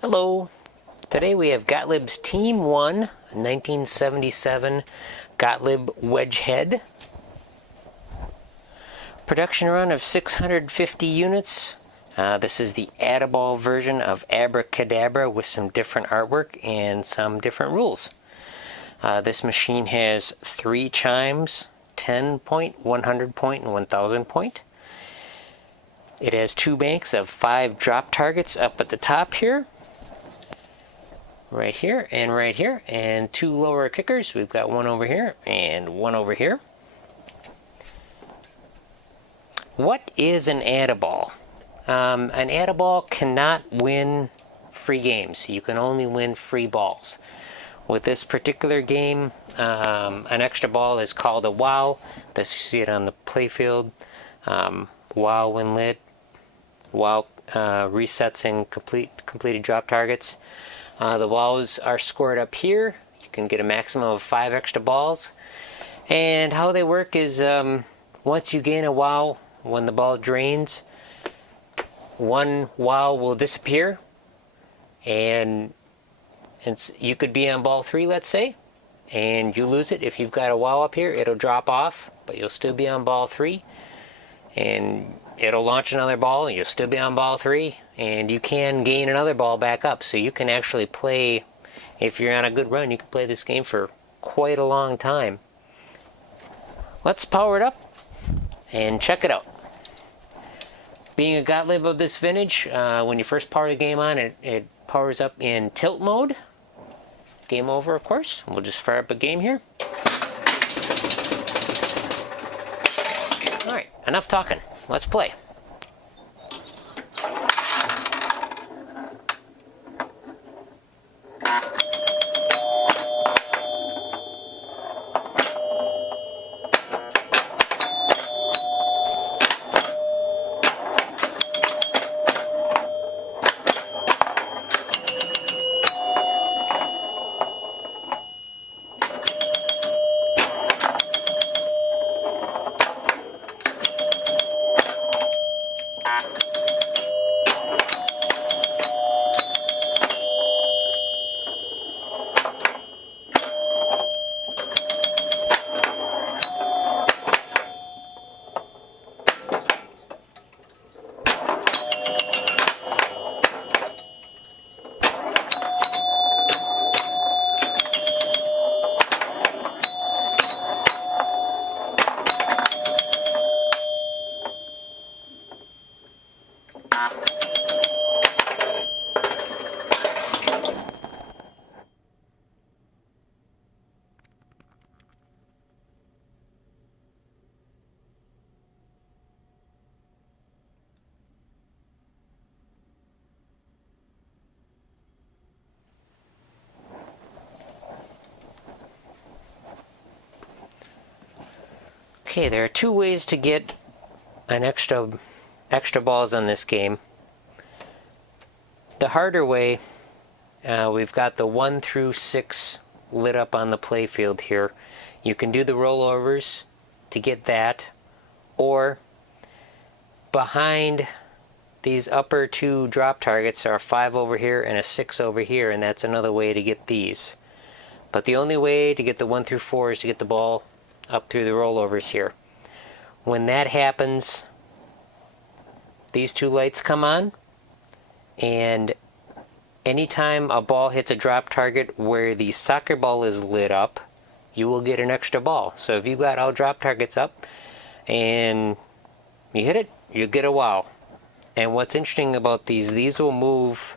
Hello. Today we have Gottlieb's Team One, 1977 Gottlieb wedge head. Production run of 650 units. This is the add-a-ball version of Abracadabra with some different artwork and some different rules. This machine has 3 chimes, 10 point, 100 point, and 1000 point. It has 2 banks of 5 drop targets up at the top here. Right here, and 2 lower kickers. We've got one over here and one over here. What is an add-a-ball? An add-a-ball cannot win free games. You can only win free balls. With this particular game, an extra ball is called a wow. This, you see it on the playfield. Wow when lit. Wow resets and completed drop targets. The balls are scored up here. You can get a maximum of 5 extra balls. And how they work is once you gain a wow, when the ball drains, 1 wow will disappear. And you could be on ball 3, let's say, and you lose it. If you've got a wow up here, it'll drop off, but you'll still be on ball 3. And it'll launch another ball, and you'll still be on ball 3, and you can gain another ball back up. So you can actually play, if you're on a good run, you can play this game for quite a long time. Let's power it up and check it out. Being a Gottlieb of this vintage, when you first power the game on, it powers up in tilt mode. Game over, of course. We'll just fire up a game here. Alright, enough talking. Let's play. Okay, there are 2 ways to get an extra balls on this game. The harder way, we've got the 1 through 6 lit up on the playfield here. You can do the rollovers to get that, or behind these upper 2 drop targets are 5 over here and a 6 over here, and that's another way to get these. But the only way to get the 1 through 4 is to get the ball up through the rollovers here. When that happens, these 2 lights come on, and anytime a ball hits a drop target where the soccer ball is lit up, you will get an extra ball. So if you've got all drop targets up and you hit it, you get a wow. And what's interesting about these will move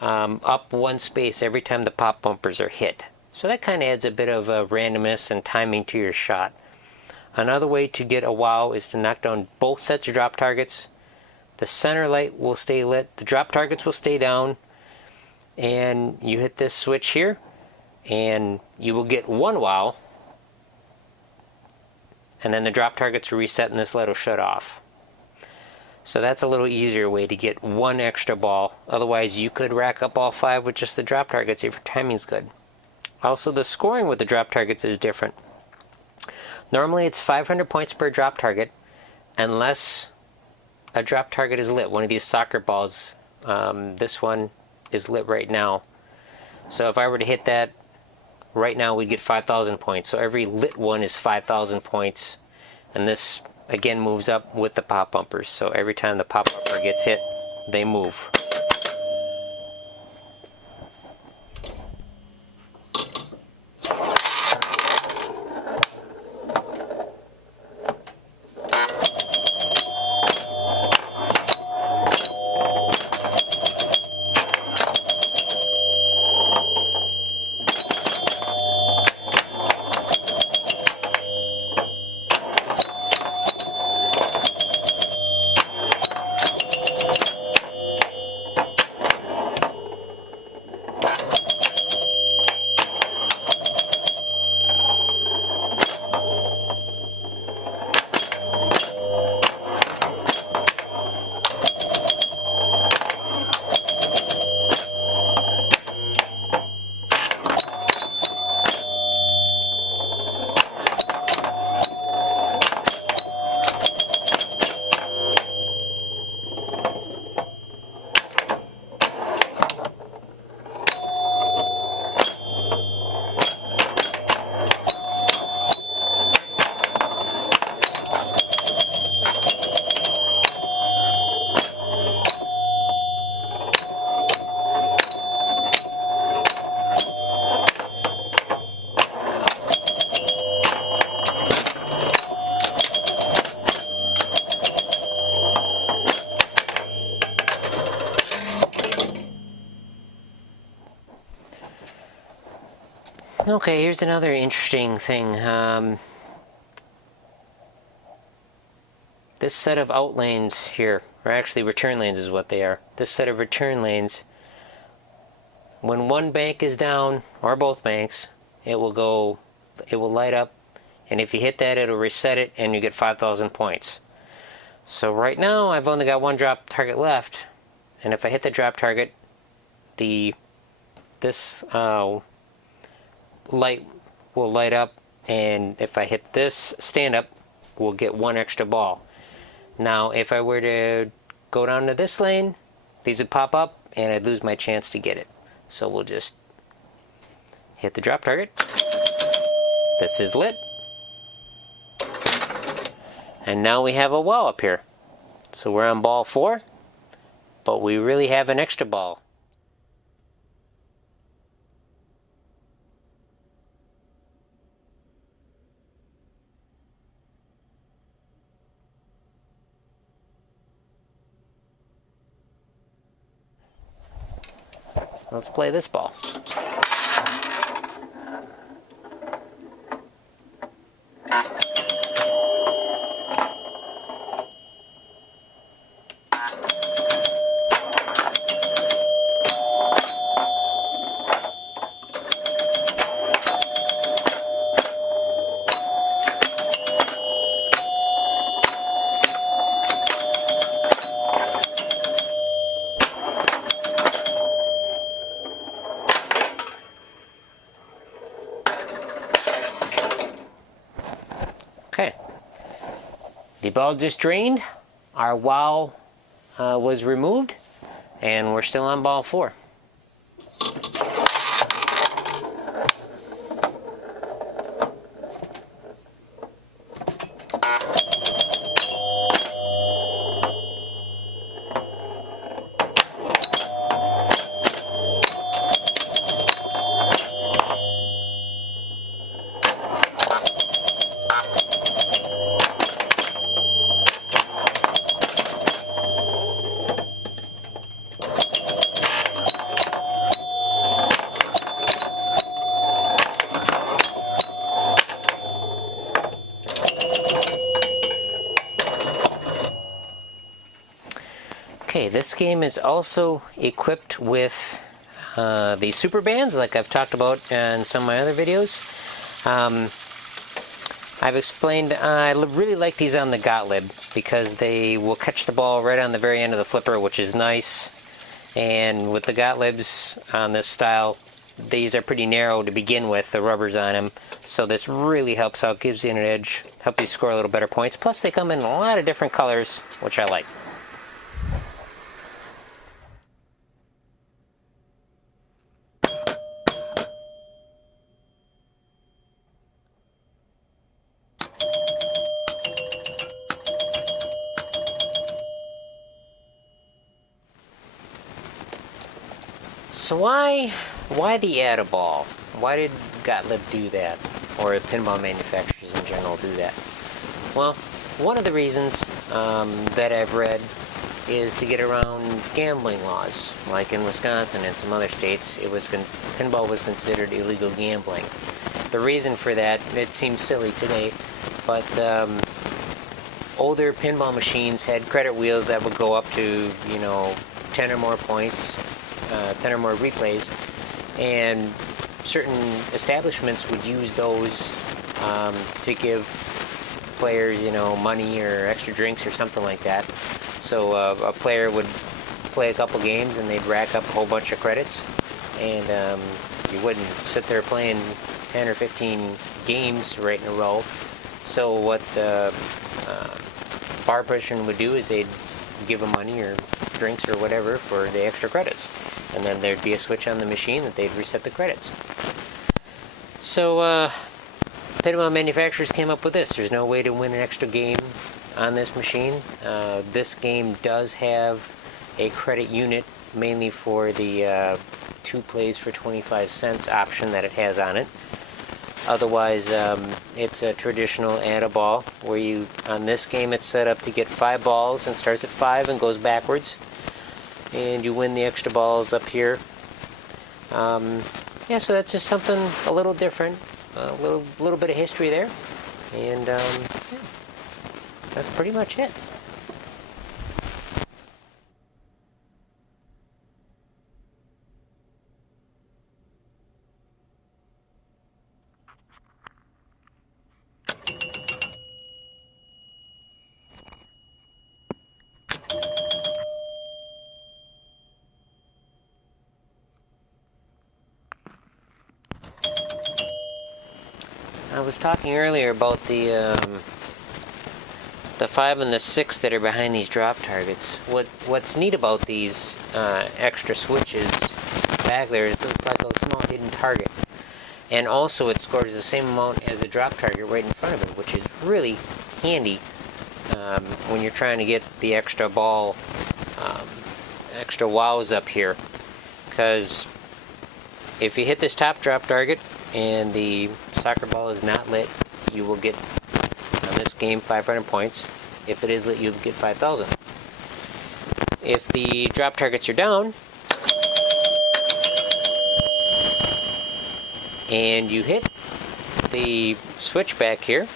up 1 space every time the pop bumpers are hit. So that kind of adds a bit of randomness and timing to your shot. Another way to get a wow is to knock down both sets of drop targets. The center light will stay lit, the drop targets will stay down, and you hit this switch here, and you will get 1 wow, and then the drop targets will reset and this light will shut off. So that's a little easier way to get 1 extra ball. Otherwise you could rack up all 5 with just the drop targets if your timing's good. Also, the scoring with the drop targets is different. Normally it's 500 points per drop target, unless a drop target is lit. One of these soccer balls, this one is lit right now. So if I were to hit that right now, we'd get 5,000 points. So every lit one is 5,000 points. And this, again, moves up with the pop bumpers. So every time the pop bumper gets hit, they move. Okay, here's another interesting thing. This set of out lanes here, or actually return lanes is what they are. This set of return lanes, when one bank is down, or both banks, it will light up, and if you hit that, it'll reset it, and you get 5,000 points. So right now, I've only got one drop target left, and if I hit the drop target, this light will light up, and if I hit this stand up, we'll get one extra ball. Now if I were to go down to this lane, these would pop up and I'd lose my chance to get it. So we'll just hit the drop target. This is lit, and now we have a wall up here. So we're on ball 4, but we really have an extra ball. Let's play this ball. Okay, the ball just drained, our wow was removed, and we're still on ball 4. Okay, this game is also equipped with the super bands, like I've talked about in some of my other videos. I've explained I really like these on the Gottlieb because they will catch the ball right on the very end of the flipper, which is nice. And with the Gottliebs on this style, these are pretty narrow to begin with, the rubbers on them. So this really helps out, gives you an edge, helps you score a little better points. Plus they come in a lot of different colors, which I like. So why the Add-A-Ball? Why did Gottlieb do that? Or pinball manufacturers in general do that? Well, one of the reasons that I've read is to get around gambling laws. Like in Wisconsin and some other states, pinball was considered illegal gambling. The reason for that, it seems silly today, but older pinball machines had credit wheels that would go up to, 10 or more points, 10 or more replays, and certain establishments would use those to give players, money or extra drinks or something like that. So a player would play a couple games and they'd rack up a whole bunch of credits, and you wouldn't sit there playing 10 or 15 games right in a row. So what the bar person would do is they'd give them money or drinks or whatever for the extra credits, and then there'd be a switch on the machine that they'd reset the credits. So pinball manufacturers came up with this. There's no way to win an extra game on this machine. This game does have a credit unit mainly for the 2 plays for 25 cents option that it has on it. Otherwise, it's a traditional Add-A-Ball where on this game it's set up to get 5 balls and starts at 5 and goes backwards, and you win the extra balls up here. Yeah, so that's just something a little different, a little bit of history there, and yeah, that's pretty much it. I was talking earlier about the 5 and the 6 that are behind these drop targets. What's neat about these extra switches back there is it's like a small hidden target, and also it scores the same amount as a drop target right in front of it, which is really handy when you're trying to get the extra ball, extra wows up here, because if you hit this top drop target and the soccer ball is not lit, you will get, on this game, 500 points. If it is lit, you'll get 5,000. If the drop targets are down, and you hit the switch back here,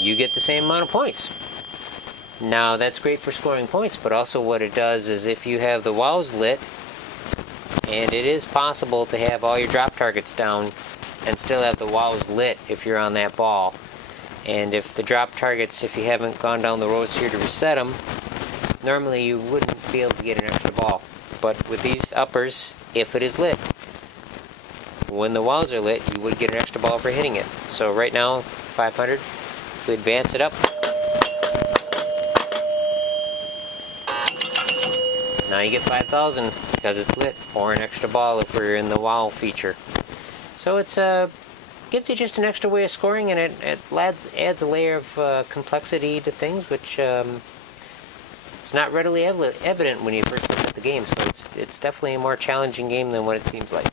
you get the same amount of points. Now, that's great for scoring points, but also what it does is if you have the wows lit, and it is possible to have all your drop targets down and still have the wows lit if you're on that ball. And if the drop targets, if you haven't gone down the rows here to reset them, normally you wouldn't be able to get an extra ball. But with these uppers, if it is lit, when the wows are lit, you would get an extra ball for hitting it. So right now, 500, if we advance it up, now you get 5,000 because it's lit, or an extra ball if we're in the wow feature. So it's gives you just an extra way of scoring, and it adds a layer of complexity to things, which is not readily evident when you first look at the game. So it's definitely a more challenging game than what it seems like.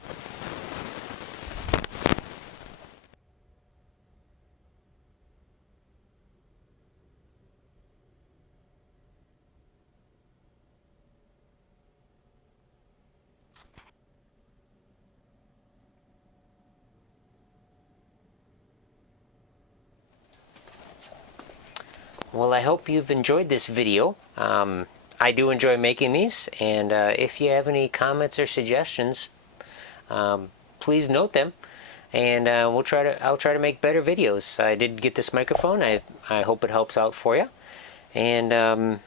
Well, I hope you've enjoyed this video. I do enjoy making these, and if you have any comments or suggestions, please note them, and I'll try to make better videos. I did get this microphone. I hope it helps out for you, and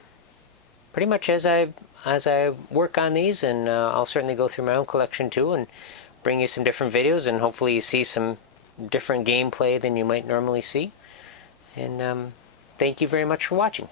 pretty much as I work on these, and I'll certainly go through my own collection too, and bring you some different videos, and hopefully you see some different gameplay than you might normally see. And thank you very much for watching.